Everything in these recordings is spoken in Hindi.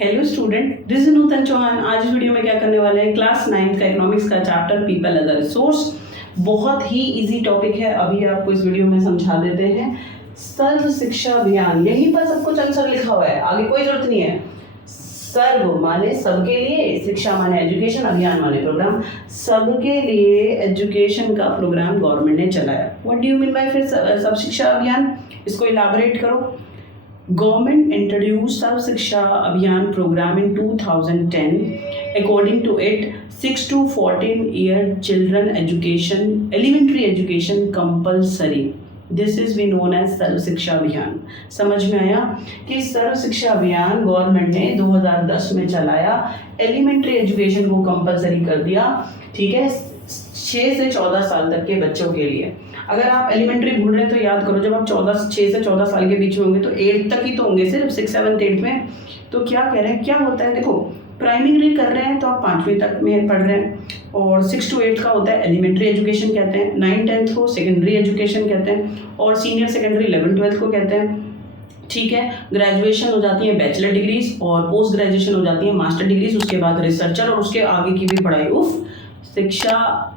हेलो स्टूडेंट, दिस इज नूतन चौहान। आज इस वीडियो में क्या करने वाले हैं, क्लास 9th का इकोनॉमिक्स का chapter people as a resource. बहुत ही इजी टॉपिक है, अभी आपको इस वीडियो में समझा देते हैं। सर्व शिक्षा अभियान, यहीं पर सब कुछ आंसर लिखा हुआ है, आगे कोई जरूरत नहीं है। सर्व माने सबके लिए, शिक्षा माने एजुकेशन, अभियान माने प्रोग्राम। सबके लिए एजुकेशन का प्रोग्राम गवर्नमेंट ने चलाया। What do you mean by फिर सब शिक्षा अभियान, इसको इलाबोरेट करो। Government introduced Sarv Shiksha Abhiyan program in 2010. According to it, 6 to 14 year children education, elementary education compulsory. This is we known as सर्व शिक्षा अभियान। समझ में आया कि सर्व शिक्षा अभियान गवर्नमेंट ने 2010 में चलाया, एलिमेंट्री एजुकेशन को कंपलसरी कर दिया। ठीक है, 6 से 14 साल तक के बच्चों के लिए। अगर आप एलिमेंट्री भूल रहे हैं तो याद करो, जब आप 6 से 14 साल के बीच में होंगे तो 8 तक ही तो होंगे, सिर्फ 6, 7, 8 में। तो क्या कह रहे हैं, क्या होता है, देखो प्राइमरी कर रहे हैं तो आप 5वीं तक में पढ़ रहे हैं, और 6 to 8 का होता है एलिमेंट्री एजुकेशन कहते हैं, 9, 10 को सेकेंडरी एजुकेशन कहते हैं, और सीनियर सेकेंडरी 11, 12 को कहते हैं। ठीक है, ग्रेजुएशन हो जाती है बैचलर डिग्रीज, और पोस्ट ग्रेजुएशन हो जाती है मास्टर डिग्रीज, उसके बाद रिसर्चर, और उसके आगे की भी पढ़ाई। शिक्षा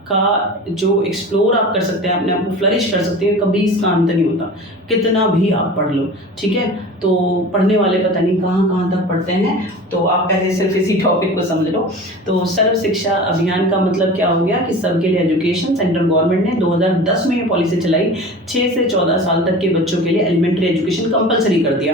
का जो एक्सप्लोर आप कर सकते हैं, अपने आप को फ्लरिश कर सकते हैं, कभी इसका अंत नहीं होता, कितना भी आप पढ़ लो। ठीक है, तो पढ़ने वाले पता नहीं कहाँ कहाँ तक पढ़ते हैं, तो आप पहले सिर्फ इसी टॉपिक को समझ लो। तो सर्व शिक्षा अभियान का मतलब क्या हो गया कि सबके लिए एजुकेशन, सेंट्रल गवर्नमेंट ने 2010 में ये पॉलिसी चलाई, 6 से 14 साल तक के बच्चों के लिए एलिमेंट्री एजुकेशन कंपलसरी कर दिया।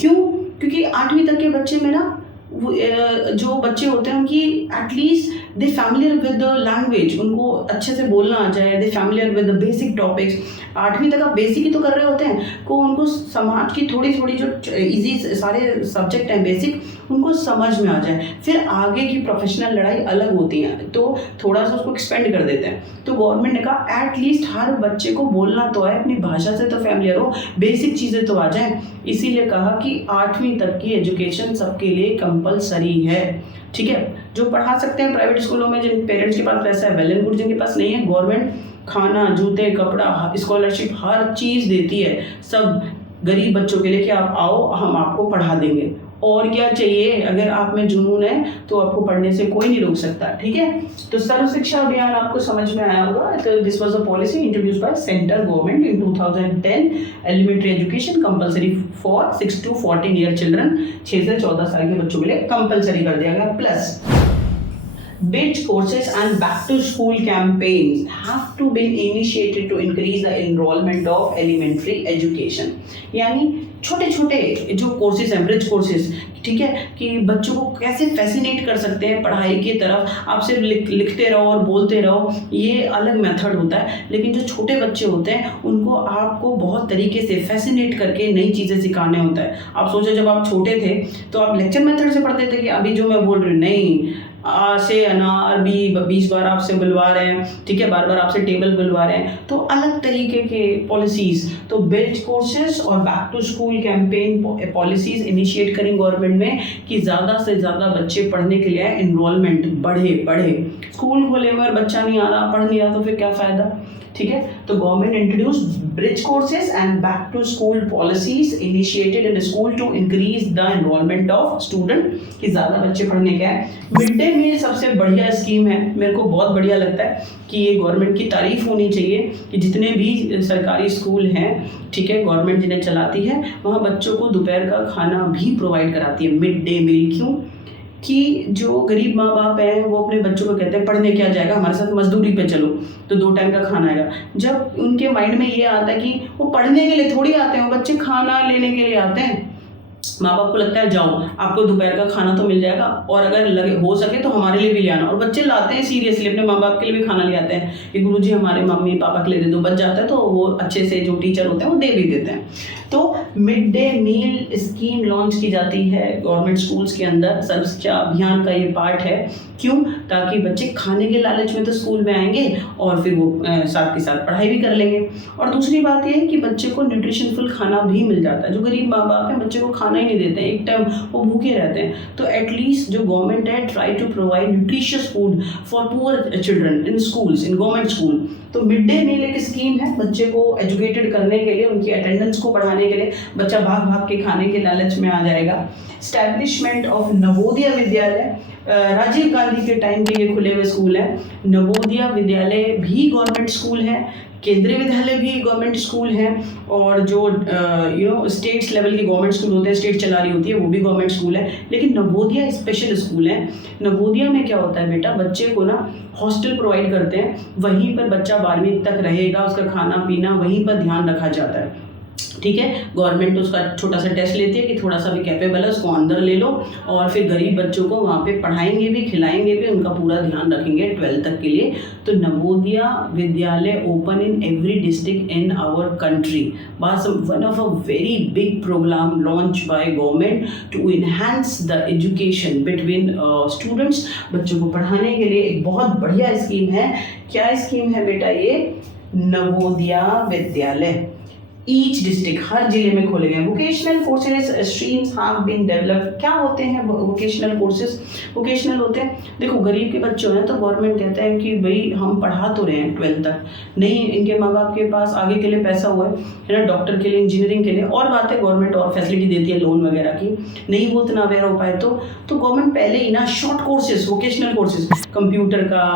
क्यों? क्योंकि 8वीं तक के बच्चे में ना जो बच्चे होते हैं उनकी at least they familiar with the language, उनको अच्छे से बोलना आ जाए, they familiar with the basic topics. 8वीं तक आप बेसिक ही तो कर रहे होते हैं, को उनको समाज की थोड़ी थोड़ी जो इजी सारे सब्जेक्ट हैं बेसिक, उनको समझ में आ जाए। फिर आगे की प्रोफेशनल लड़ाई अलग होती है, तो थोड़ा सा उसको एक्सपेंड कर देते हैं। तो गवर्नमेंट ने कहा एटलीस्ट हर बच्चे को बोलना तो है, अपनी भाषा से तो फैमिलियर हो, बेसिक चीज़ें तो आ जाएं। इसीलिए कहा कि 8वीं तक की एजुकेशन सबके लिए कंपलसरी है। ठीक है, जो पढ़ा सकते हैं प्राइवेट स्कूलों में, जिन पेरेंट्स के पास पैसा है वेल एंड गुड, जिनके पास नहीं है, गवर्नमेंट खाना, जूते, कपड़ा, स्कॉलरशिप, हर चीज़ देती है सब गरीब बच्चों के लिए कि आप आओ, हम आपको पढ़ा देंगे। और क्या चाहिए, अगर आप में जुनून है तो आपको पढ़ने से कोई नहीं रोक सकता। ठीक है, तो सर्व शिक्षा अभियान आपको समझ में आया होगा। तो this was a policy introduced by central government in 2010, elementary education compulsory for 6 to 14 year children, 6 से 14 साल के बच्चों के लिए कंपलसरी कर दिया गया। Plus bridge courses and back to school campaigns have to be initiated to increase the enrollment of elementary education। यानी छोटे छोटे जो कोर्सेज हैं, ब्रिज कोर्सेज, ठीक है, कि बच्चों को कैसे फैसिनेट कर सकते हैं पढ़ाई की तरफ। आप सिर्फ लिखते रहो और बोलते रहो, ये अलग मेथड होता है, लेकिन जो छोटे बच्चे होते हैं उनको आपको बहुत तरीके से फैसिनेट करके नई चीज़ें सिखाने होता है। आप सोचो जब आप छोटे थे तो आप लेक्चर मेथड से पढ़ते थे कि अभी जो मैं बोल रही हूँ, नहीं, आ से अनार बी 20 बार आपसे बुलवा रहे हैं, ठीक है, बार बार आपसे टेबल बुलवा रहे हैं, तो अलग तरीके के पॉलिसीज़। तो ब्रिज कोर्सेज और back to school campaign policies initiate करें गवर्नमेंट में कि ज़्यादा से ज़्यादा बच्चे पढ़ने के लिए एनरोलमेंट बढ़े। स्कूल खोले हुए बच्चा नहीं आ रहा, पढ़ नहीं रहा, तो फिर क्या फ़ायदा। ठीक है, तो government introduce bridge courses and back to school policies initiated in school to increase the enrolment of student, कि ज़्यादा बच्चे पढ़ने के हैं। मिड डे मील सबसे बढ़िया स्कीम है, मेरे को बहुत बढ़िया लगता है कि ये गवर्नमेंट की तारीफ होनी चाहिए कि जितने भी सरकारी स्कूल हैं, ठीक है, गवर्नमेंट जिन्हें चलाती है, वहाँ बच्चों को दोपहर का खाना भी प्रोवाइड कराती है, मिड डे मील। क्यों? कि जो गरीब माँ बाप हैं वो अपने बच्चों को कहते हैं पढ़ने क्या जाएगा, हमारे साथ मजदूरी पे चलो तो 2 टाइम का खाना आएगा। जब उनके माइंड में ये आता है कि वो पढ़ने के लिए थोड़ी आते हैं, वो बच्चे खाना लेने के लिए आते हैं। माँ बाप को लगता है जाओ, आपको दोपहर का खाना तो मिल जाएगा, और अगर लगे हो सके तो हमारे लिए भी ले आना। और बच्चे लाते हैं सीरियसली, अपने माँ बाप के लिए भी खाना ले आते हैं कि गुरुजी हमारे मम्मी पापा के लिए दे दो, बच जाता है तो वो अच्छे से जो टीचर होते हैं वो दे भी देते हैं। तो mid day meal scheme launch की जाती है गवर्नमेंट स्कूल्स के अंदर। सर्व शिक्षा अभियान का ये पार्ट है। क्यों? ताकि बच्चे खाने के लालच में तो स्कूल में आएंगे और फिर वो साथ के साथ पढ़ाई भी कर लेंगे। और दूसरी बात ये है कि बच्चे को न्यूट्रिशनफुल खाना भी मिल जाता है। जो गरीब माँ बाप हैं बच्चे को खाना ही नहीं देते हैं, एक टाइम वो भूखे रहते हैं। तो एटलीस्ट जो गवर्नमेंट है try to provide nutritious food for poor children in schools, in government school. तो मिड डे मील एक स्कीम है बच्चे को एजुकेटेड करने के लिए, उनकी अटेंडेंस को बढ़ाने के लिए। बच्चा भाग भाग के खाने के लालच में आ जाएगा। स्टैब्लिशमेंट ऑफ नवोदय विद्यालय, राजीव गांधी के टाइम के ये खुले हुए स्कूल है। नवोदय विद्यालय भी गवर्नमेंट स्कूल है, केंद्रीय विद्यालय भी गवर्नमेंट स्कूल हैं, और जो स्टेट्स लेवल के गवर्नमेंट स्कूल होते हैं, स्टेट चला रही होती है, वो भी गवर्नमेंट स्कूल है। लेकिन नवोदय स्पेशल स्कूल है। नवोदय में क्या होता है बेटा, बच्चे को ना हॉस्टल प्रोवाइड करते हैं, वहीं पर बच्चा 12वीं तक रहेगा, उसका खाना पीना वहीं पर ध्यान रखा जाता है। ठीक है, गवर्नमेंट उसका छोटा सा टेस्ट लेती है कि थोड़ा सा भी कैपेबल है, उसको अंदर ले लो, और फिर गरीब बच्चों को वहाँ पे पढ़ाएंगे भी, खिलाएंगे भी, उनका पूरा ध्यान रखेंगे 12th तक के लिए। तो Navodaya Vidyalaya open in every district in our country was one of a very big programme launch by government to enhance the education between students. बच्चों को पढ़ाने के लिए एक बहुत बढ़िया स्कीम है। क्या स्कीम है बेटा ये? नवोदय विद्यालय। ईच डिस्ट्रिक्ट, हर जिले में खोले गए। Vocational courses streams have been developed. क्या होते हैं वोकेशनल कोर्सेज? वोकेशनल होते हैं, देखो गरीब के बच्चे हैं तो गवर्नमेंट कहते हैं कि भाई हम पढ़ा तो रहे हैं 12th तक, नहीं इनके माँ बाप के पास आगे के लिए पैसा हुआ है ना, डॉक्टर के लिए, इंजीनियरिंग के लिए, और बात है गवर्नमेंट और फैसिलिटी देती है लोन वगैरह की, नहीं वो इतना अवेयर हो पाए तो गवर्नमेंट पहले ही ना short courses, vocational courses, computer का,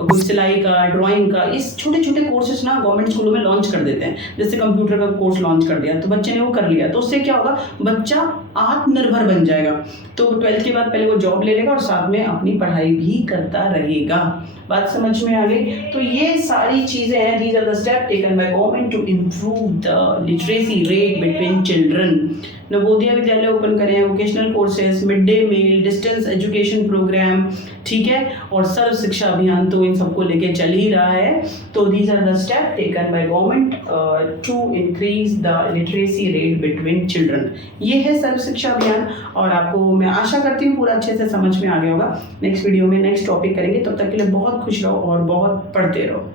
कुछ सिलाई का, ड्राइंग का, इस छोटे छोटे कोर्सेज ना गवर्नमेंट स्कूलों में लॉन्च कर देते हैं। जैसे कंप्यूटर का कोर्स लॉन्च कर दिया तो बच्चे ने वो कर लिया, तो उससे क्या होगा, बच्चा आत्मनिर्भर बन जाएगा। तो 12th के बाद पहले वो जॉब ले लेगा और साथ में अपनी पढ़ाई भी करता रहेगा। बात समझ में आ गई? तो ये सारी चीजें हैं, these are the step taken by government to improve the literacy rate between children. Navodaya Vidyalaya open करें हैं, vocational courses, mid day meal, distance education programme, ठीक है, और सर्व शिक्षा अभियान तो इन सबको लेके चल ही रहा है। तो these are the step taken by government to increase the literacy rate between children. ये है सर्व शिक्षा अभियान, और आपको मैं आशा करती हूँ पूरा अच्छे से समझ में आ गया होगा। नेक्स्ट वीडियो में नेक्स्ट टॉपिक करेंगे, तब तक के लिए बहुत खुश रहो और बहुत पढ़ते रहो।